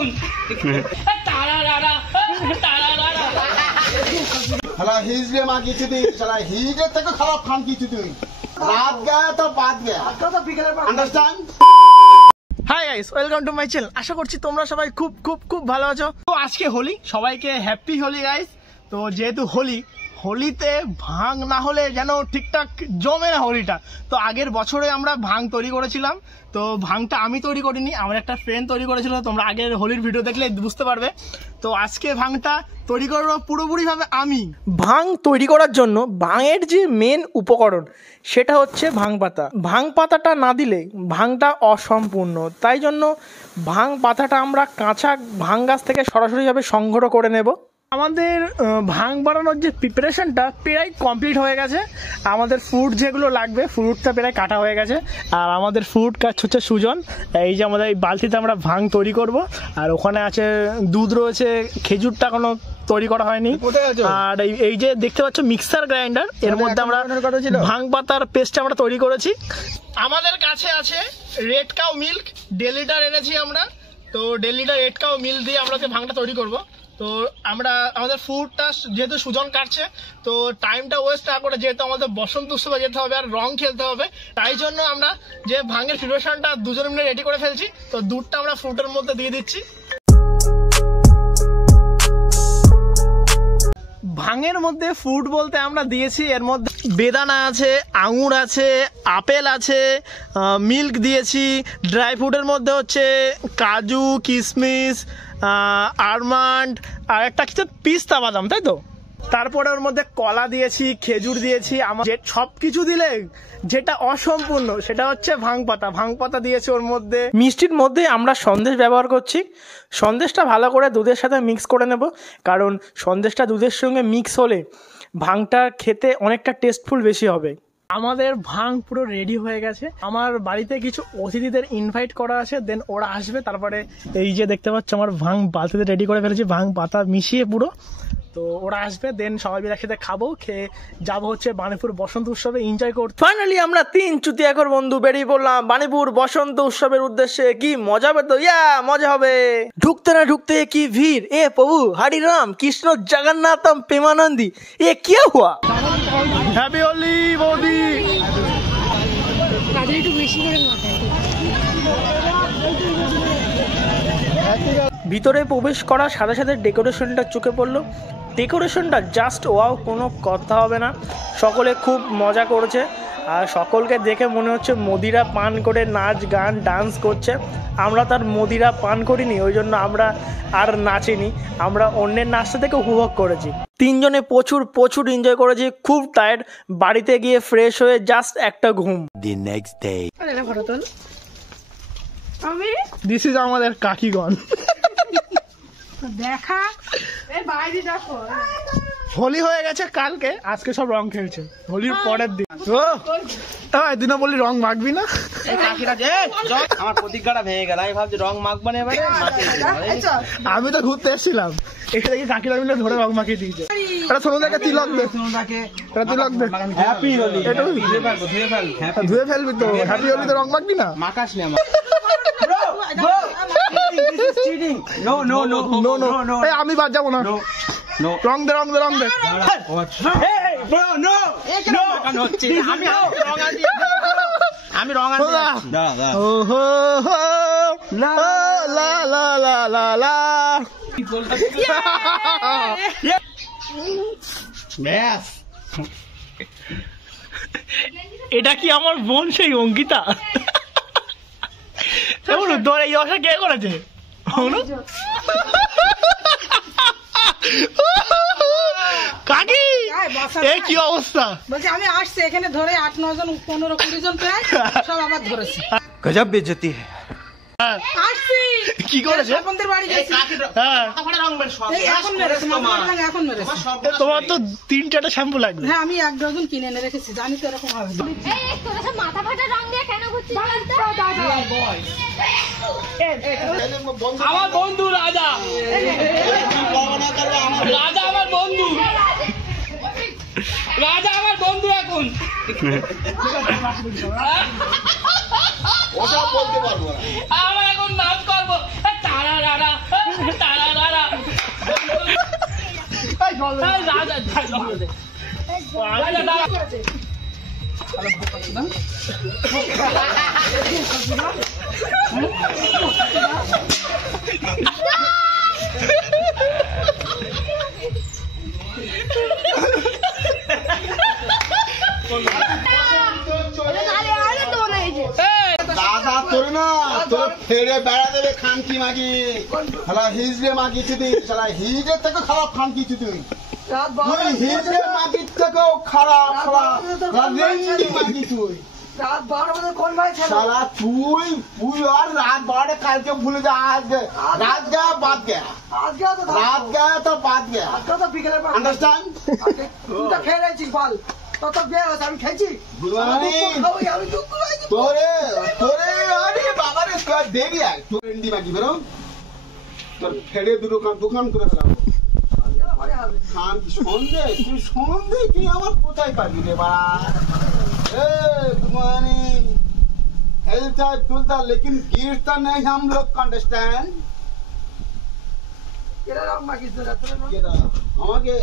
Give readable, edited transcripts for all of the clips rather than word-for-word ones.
এখন साला हिजले मागी थी साला हिजले तक खराब खान की थी रात गया तो बात गया understand. Hi guys, welcome to my channel. আশা করছি তোমরা সবাই খুব খুব খুব ভালো আছো। তো আজকে হোলি, সবাইকে হ্যাপি হোলি গাইস। তো যেহেতু হোলিতে ভাং না হলে যেন ঠিকঠাক জমে না হোলিটা। তো আগের বছরে আমরা ভাং তৈরি করেছিলাম, তো ভাংটা আমি তৈরি করিনি, আমার একটা ফ্রেন্ড তৈরি করেছিল। তোমরা আগের হোলির ভিডিও দেখলে বুঝতে পারবে। তো আজকে ভাংটা তৈরি করবো পুরোপুরিভাবে আমি। ভাং তৈরি করার জন্য ভাঙের যে মেন উপকরণ সেটা হচ্ছে ভাং পাতা। ভাং পাতাটা না দিলে ভাংটা অসম্পূর্ণ, তাই জন্য ভাং পাতাটা আমরা কাঁচা ভাং গাছ থেকে সরাসরিভাবে সংগ্রহ করে নেব। আমাদের ভাং বানানোর যে প্রিপারেশনটা প্রায় কমপ্লিট হয়ে গেছে। আমাদের ফ্রুট যেগুলো লাগবে ফ্রুটটা প্রায় কাটা হয়ে গেছে। আর আমাদের ফ্রুট কাটছে হচ্ছে সুজন। এই যে আমাদের এই বালতিতে আমরা ভাং তৈরি করব। আর ওখানে আছে দুধ রয়েছে, খেজুরটা কোনো তৈরি করা হয়নি। আর এই যে দেখতে পাচ্ছ মিক্সার গ্রাইন্ডার, এর মধ্যে আমরা ভাং পাতার পেস্ট আমরা তৈরি করেছি। আমাদের কাছে আছে রেড কাউ মিল্ক, 1.5 লিটার এনেছি আমরা। তো 1.5 লিটার রেড কাউ মিল্ক দিয়ে আমরা ভাংটা তৈরি করব। তো আমরা আমাদের ফুডটা যেহেতু সুজন কাটছে, তো টাইমটা ওয়েস্ট না করে, যেহেতু আমাদের বসন্ত উৎসবে যেতে হবে আর রং খেলতে হবে, তাই জন্য আমরা যে ভাঙের প্রিপারেশনটা দুজনে মিলে রেডি করে ফেলছি। তো দুধটা আমরা ফ্রুটের মধ্যে দিয়ে দিচ্ছি। ভাঙের মধ্যে ফ্রুট বলতে আমরা দিয়েছি, এর মধ্যে বেদানা আছে, আঙুর আছে, আপেল আছে, মিল্ক দিয়েছি। ড্রাই ফ্রুটের মধ্যে হচ্ছে কাজু, কিশমিশ, আলমন্ড আর একটা কিছু পিস্তা বাদাম, তাই তো। তারপরে ওর মধ্যে কলা দিয়েছি, খেজুর দিয়েছি। আমার সব কিছু দিলে যেটা অসম্পূর্ণ সেটা হচ্ছে ভাং পাতা। ভাং পাতা দিয়েছি ওর মধ্যে। মিষ্টির মধ্যে আমরা সন্দেশ ব্যবহার করছি। সন্দেশটা ভালো করে দুধের সাথে মিক্স করে নেব, কারণ সন্দেশটা দুধের সঙ্গে মিক্স হলে ভাংটা খেতে অনেকটা টেস্টফুল বেশি হবে। আমাদের ভাং পুরো রেডি হয়ে গেছে। আমার বাড়িতে কিছু অতিথিদের ইনভাইট করা আছে, দেন ওরা আসবে। তারপরে এই যে দেখতে পাচ্ছ আমার ভাং বালতিতে রেডি করে ফেলেছি, ভাং পাতা মিশিয়ে পুরো। তো ওরা আসবে, দেন সবাই মিলে একসাথে খাবো, খেয়ে যাবো হচ্ছে বাণীপুর বসন্ত উৎসবে এনজয় করতে। ফাইনালি আমরা 3 চুতিয়াকর বন্ধু বেরিয়ে পড়লাম বাণীপুর বসন্ত উৎসবের উদ্দেশ্যে। কি মজা হবে তো, মজা হবে। ঢুকতে না ঢুকতে কি ভিড়! এ প্রভু হরি রাম কৃষ্ণ জগন্নাথম প্রেমানন্দী, এ কি হুয়া? হ্যাপি হোলি বৌদি। ভিতরে প্রবেশ করার সাথে সাথে ডেকোরেশনটা চোখে পড়লো। ডেকোরেশনটা জাস্ট ওয়াও, কোনো কথা হবে না। সকলে খুব মজা করেছে, আর সকলকে দেখে মনে হচ্ছে মদিরা পান করে নাচ গান ডান্স করছে। আমরা তার মদিরা পান করিনি, ওই জন্য আমরা আর নাচিনি, আমরা অন্যের নাচটা থেকে উপভোগ করেছি। 3 জনে প্রচুর প্রচুর এনজয় করেছি। খুব টায়ার্ড, বাড়িতে গিয়ে ফ্রেশ হয়ে জাস্ট একটা ঘুম। The next day. This is আমাদের কাকিগণ। দেখা হোলি হয়ে গেছে কালকে, আজকে সব রং খেলছে। হোলির পরের দিন দিনও বলি রং মাখবি না। আমার প্রতিজ্ঞাটা ভেঙে গেল। আমি ভাবছি রং মাখবো না এবারে। আমি তো ঘুরতে এসেছিলাম, এসে দেখি কাকিরা মিলে ধরে রং মাখিয়ে দিয়েছে। এটা সোনুদাকে তিলক দে, তিলক দে। হ্যাপি হোলি। ধুয়ে ফেলবি তো, হ্যাপি হোলি তো রং মাখবি না। মাখাস নি আমার। আমি বাদ যাবো না। রং দে, রং দে, রং দে। আমি রং আনছি। এটা কি আমার বোন সেই অঙ্কিতা? তোর এই অবস্থা কে করেছে? কাকি এই কি অবস্থা? বলছি আমি আসছি এখানে ধরে 8-9 জন 15-20 জন প্রায় সব আবার ধরেছে। গজব বেজতি। আসছি কি করেছে? আপনাদের বাড়ি গেছি। তোমার তো 3-4টা শ্যাম্পু লাগবে। হ্যাঁ আমি 1 ডজন কিনে এনে রেখেছি, জানি তো এরকম হবে। মাথা ফাটা রং দিয়ে কেন ঘুরছিস? আমার বন্ধু রাজা, রাজা আমার বন্ধু, রাজা আমার বন্ধু। এখন ওসব বলতে পারবো না, আমরা এখন নাচ করবো। তারা দাদা তোর না তোর ফেরে বেড়া দেবে খানকি মাগি শালা হিজড়ে মাগি তুই শালা হিজড়ে থেকে খারাপ খানকি তুই তুই হিজড়ে মাগির থেকেও খারাপ খারাপ রেন্ডি মাগি তুই রাত 12 বাজে কোন ভাই ছিল শালা তুই তুই আর রাত 12 কালকে ভুলে যা আজ রাত গয়া বাদ গয়া আজকে তো রাত গয়া তো বাদ গয়া আজকে তো বিকেলে পর আন্ডারস্ট্যান্ড তুই তো খেয়ে রয়েছিস বল তত বিয়ে হচ্ছে আমি খেয়েছি আমি দুঃখ পাইছি তোরে তোরে আরে বাবা রে তোর দেরি আয় তোর রেন্ডি মাগি বেরো তোর ফেরে দুটো দোকান করে ফেলাবো খান কি সন্ধে তুই সন্ধে তুই আমার কোথায় পাবি রে বাড়া तुम्हारी हेल्थ है तुलता लेकिन गिरता नहीं हम लोग का अंडरस्टैंड কেরা রাম মাগিস না তোর কেরা আমাকে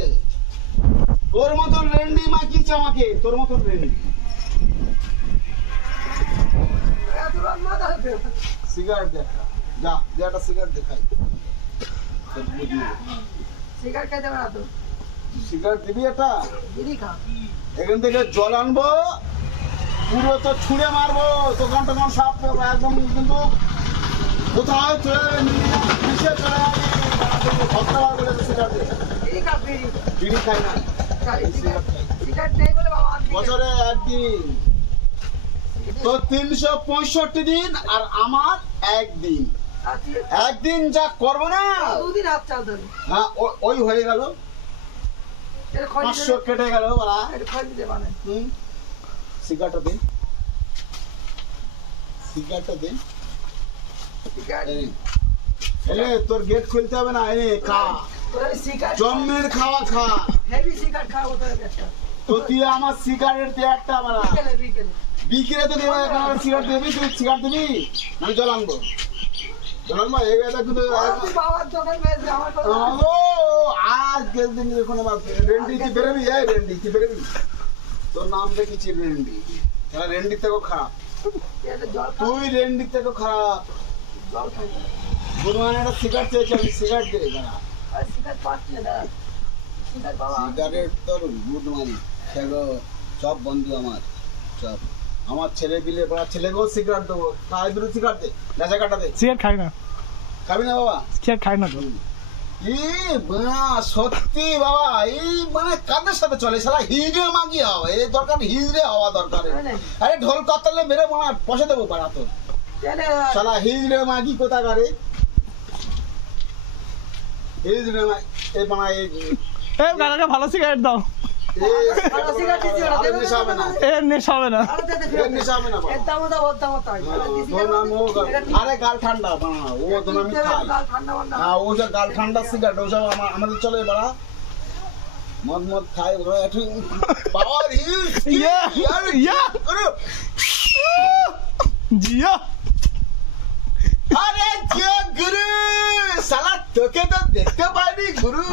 তোর মতন রেন্ডি মাকিছে আমাকে তোর মতন রেন্ডি তোর মাথা দে সিগারেট দেখা যা যেটা সিগারেট দেখাই সিগারেট খেতে না তো সিগারেট দিবি এটা বিড়ি খা এখান থেকে জল আনবো পুরো তো ছুঁড়ে মারবো দোকান টোকান সাফ করবো একদম কিন্তু কোথাও চলে যাবে নিচে চলে যাবে ভক্তবার বলে সিগারেট বিড়ি খা বিড়ি বিড়ি খাই না সিগারেট নেই বলে বাবা বছরে একদিন তো 365 দিন আর আমার একদিন একদিন যা করবো না দুদিন হাত চাল ধরে হ্যাঁ ওই হয়ে গেল এর খোঁজ 500 কেটে গেল বলা এর খোঁজ দিতে মানে সিগারেটটা দিন সিগারেটটা দিন সিগারেট এলে তোর গেট খুলতে হবে না এনে খা তোর সিগারেট জম্মের খাওয়া খা হেভি সিগারেট খাওয়া তোর একটা তো তুই আমার সিগারেট দিয়ে একটা বানা বিকেলে বিকেলে বিক্রে তো দেবো এখন আমার সিগারেট দিবি তুই সিগারেট দিবি আমি জল আনবো জল আনবো এই কথা কিন্তু তুই বাবার দোকান বেশ আমার কথা ও আজ গেল দিন এখন আবার রেন্ডি তুই বেরোবি এই রেন্ডি তুই বেরোবি তোর নাম দেখেছি রেন্ডি তাহলে রেন্ডি থেকেও খারাপ এটা জল তুই রেন্ডি থেকেও খারাপ জল খাই গুরুমান একটা সিগারেট চেয়েছি আমি সিগারেট দিয়ে দাঁড়া আর সিগারেট পাচ্ছি না সিগারেট বাবা সিগারেট তোর গুড মানি সেগো সব বন্ধু আমার সব আমার ছেলে পিলে পড়া ছেলেকেও সিগারেট দেবো খাই দুটো সিগারেট দে নেশা কাটা দে সিগারেট খাই না খাবি না বাবা সিগারেট খাই না তো সত্যি বাবা এই মানে কাদের সাথে চলে সারা হিজড়ে মাগি হওয়া এই দরকার হিজড়ে হওয়া দরকার আরে ঢোল কাতলে মেরে মানে পয়সা দেবো পাড়া তোর সালা হিজড়ে মাগি কোথা করে হিজড়ে এই বানা এই কাকাকে ভালো সিগারেট দাও নেশা হবে না এর নেশা হবে না নেশা হবে না আরে গাল ঠান্ডা বানা ও তো আমি খাই হ্যাঁ ও যে গাল ঠান্ডা সিগারেট ওসব আমাদের চলে বাড়া মদ মদ খাই ওরা একটু বাবা জিয়া আরে যে গুরু সালা তোকে তো দেখতে পাইনি গুরু